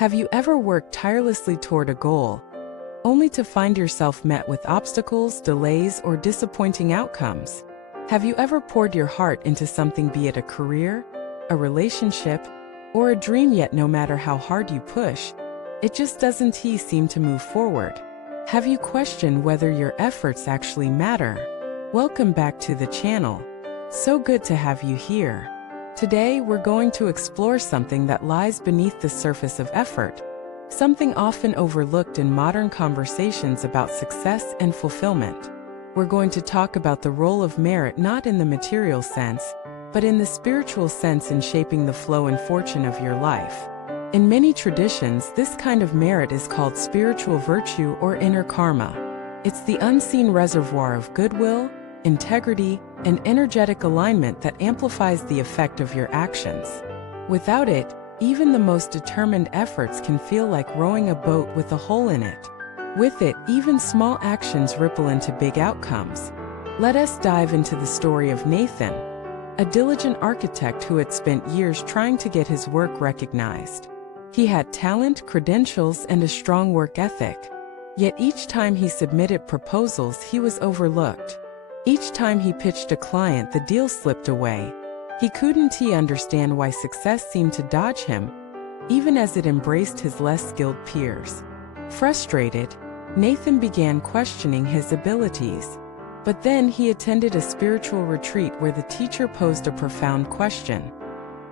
Have you ever worked tirelessly toward a goal, only to find yourself met with obstacles, delays, or disappointing outcomes? Have you ever poured your heart into something, be it a career, a relationship, or a dream, yet no matter how hard you push, it just doesn't seem to move forward? Have you questioned whether your efforts actually matter? Welcome back to the channel. So good to have you here. Today we're going to explore something that lies beneath the surface of effort, something often overlooked in modern conversations about success and fulfillment. We're going to talk about the role of merit, not in the material sense, but in the spiritual sense, in shaping the flow and fortune of your life. In many traditions, this kind of merit is called spiritual virtue or inner karma. It's the unseen reservoir of goodwill, integrity, and energetic alignment that amplifies the effect of your actions. Without it, even the most determined efforts can feel like rowing a boat with a hole in it. With it, even small actions ripple into big outcomes. Let us dive into the story of Nathan, a diligent architect who had spent years trying to get his work recognized. He had talent, credentials, and a strong work ethic. Yet each time he submitted proposals, he was overlooked. Each time he pitched a client, the deal slipped away. He couldn't understand why success seemed to dodge him, even as it embraced his less skilled peers. Frustrated, Nathan began questioning his abilities. But then he attended a spiritual retreat where the teacher posed a profound question.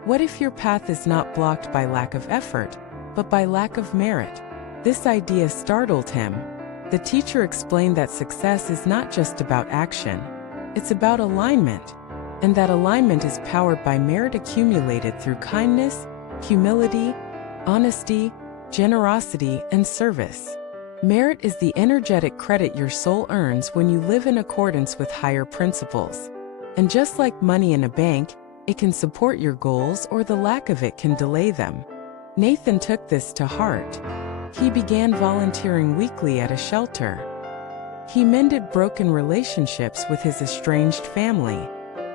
What if your path is not blocked by lack of effort, but by lack of merit? This idea startled him. The teacher explained that success is not just about action, it's about alignment, and that alignment is powered by merit accumulated through kindness, humility, honesty, generosity, and service. Merit is the energetic credit your soul earns when you live in accordance with higher principles. And just like money in a bank, it can support your goals, or the lack of it can delay them. Nathan took this to heart. He began volunteering weekly at a shelter. He mended broken relationships with his estranged family.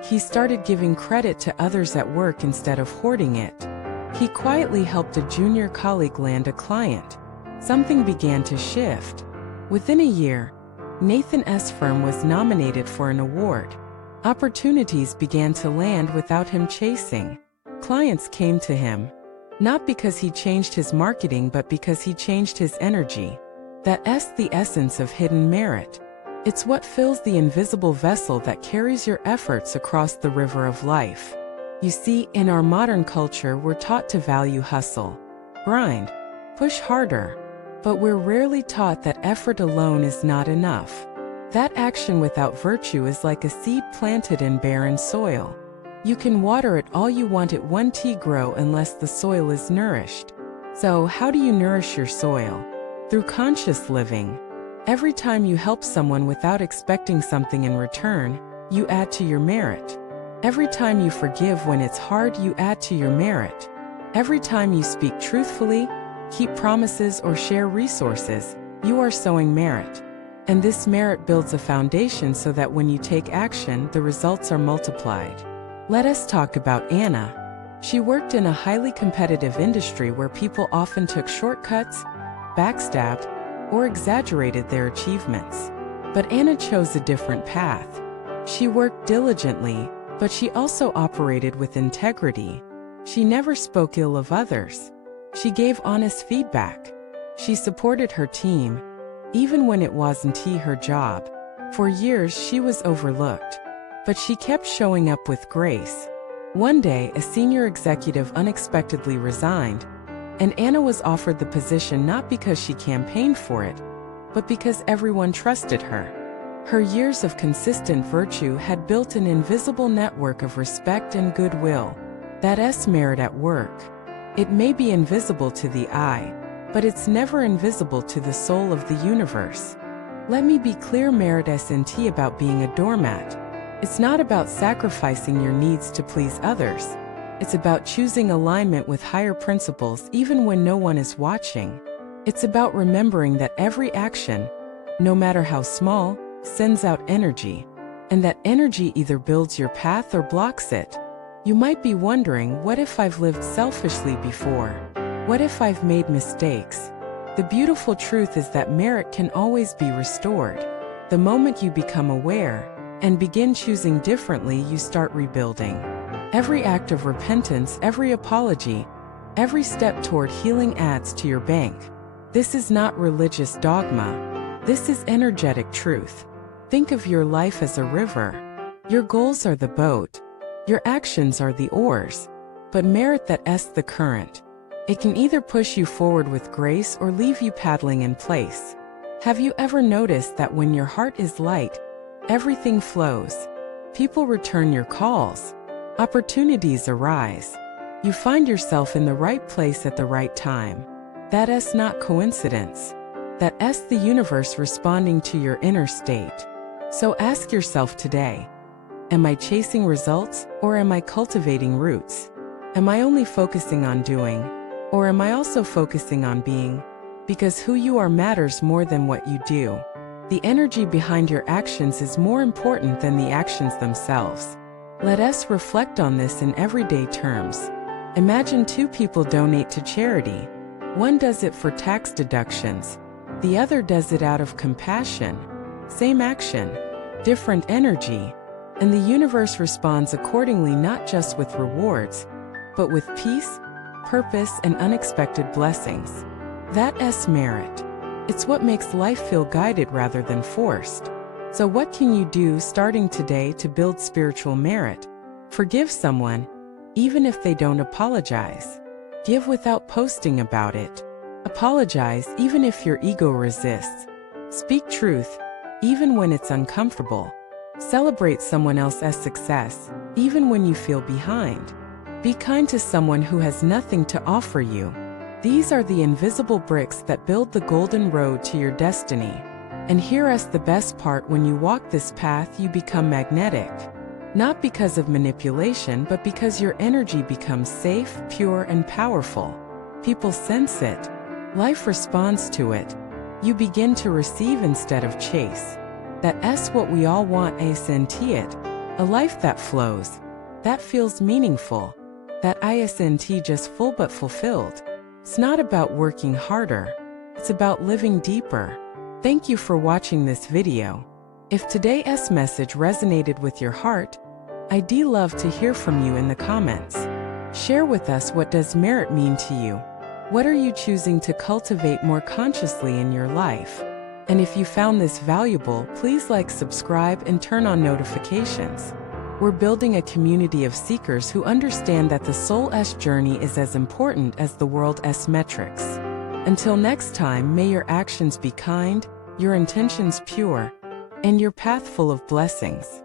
He started giving credit to others at work instead of hoarding it. He quietly helped a junior colleague land a client. Something began to shift. Within a year, Nathan's firm was nominated for an award. Opportunities began to land without him chasing. Clients came to him, not because he changed his marketing, but because he changed his energy. That's the essence of hidden merit. It's what fills the invisible vessel that carries your efforts across the river of life. You see, in our modern culture, we're taught to value hustle, grind, push harder. But we're rarely taught that effort alone is not enough. That action without virtue is like a seed planted in barren soil. You can water it all you want, it won't grow unless the soil is nourished. So how do you nourish your soil? Through conscious living. Every time you help someone without expecting something in return, you add to your merit. Every time you forgive when it's hard, you add to your merit. Every time you speak truthfully, keep promises, or share resources, you are sowing merit. And this merit builds a foundation so that when you take action, the results are multiplied. Let us talk about Anna. She worked in a highly competitive industry where people often took shortcuts, backstabbed, or exaggerated their achievements. But Anna chose a different path. She worked diligently, but she also operated with integrity. She never spoke ill of others. She gave honest feedback. She supported her team, even when it wasn't her job. For years she was overlooked, but she kept showing up with grace. One day, a senior executive unexpectedly resigned, and Anna was offered the position not because she campaigned for it, but because everyone trusted her. Her years of consistent virtue had built an invisible network of respect and goodwill. That's merit at work. It may be invisible to the eye, but it's never invisible to the soul of the universe. Let me be clear, merit isn't about being a doormat. It's not about sacrificing your needs to please others. It's about choosing alignment with higher principles even when no one is watching. It's about remembering that every action, no matter how small, sends out energy, and that energy either builds your path or blocks it. You might be wondering, what if I've lived selfishly before? What if I've made mistakes? The beautiful truth is that merit can always be restored. The moment you become aware and begin choosing differently, you start rebuilding. Every act of repentance, every apology, every step toward healing adds to your bank. This is not religious dogma. This is energetic truth. Think of your life as a river. Your goals are the boat. Your actions are the oars. But merit that's the current. It can either push you forward with grace or leave you paddling in place. Have you ever noticed that when your heart is light, everything flows? People return your calls. Opportunities arise. You find yourself in the right place at the right time. That's not coincidence. That's the universe responding to your inner state. So ask yourself today, am I chasing results or am I cultivating roots? Am I only focusing on doing, or am I also focusing on being? Because who you are matters more than what you do. The energy behind your actions is more important than the actions themselves. Let us reflect on this in everyday terms. Imagine two people donate to charity. One does it for tax deductions. The other does it out of compassion. Same action, different energy. And the universe responds accordingly, not just with rewards, but with peace, purpose, and unexpected blessings. That's merit. It's what makes life feel guided rather than forced. So what can you do starting today to build spiritual merit? Forgive someone, even if they don't apologize. Give without posting about it. Apologize even if your ego resists. Speak truth, even when it's uncomfortable. Celebrate someone else's success, even when you feel behind. Be kind to someone who has nothing to offer you. These are the invisible bricks that build the golden road to your destiny. And here's the best part: when you walk this path, you become magnetic. Not because of manipulation, but because your energy becomes safe, pure, and powerful. People sense it. Life responds to it. You begin to receive instead of chase. That's what we all want, isn't it? A life that flows, that feels meaningful, that isn't just full but fulfilled. It's not about working harder. It's about living deeper. Thank you for watching this video. If today's message resonated with your heart, I'd love to hear from you in the comments. Share with us, what does merit mean to you? What are you choosing to cultivate more consciously in your life? And if you found this valuable, please like, subscribe, and turn on notifications. We're building a community of seekers who understand that the soul's journey is as important as the world's metrics. Until next time, may your actions be kind, your intentions pure, and your path full of blessings.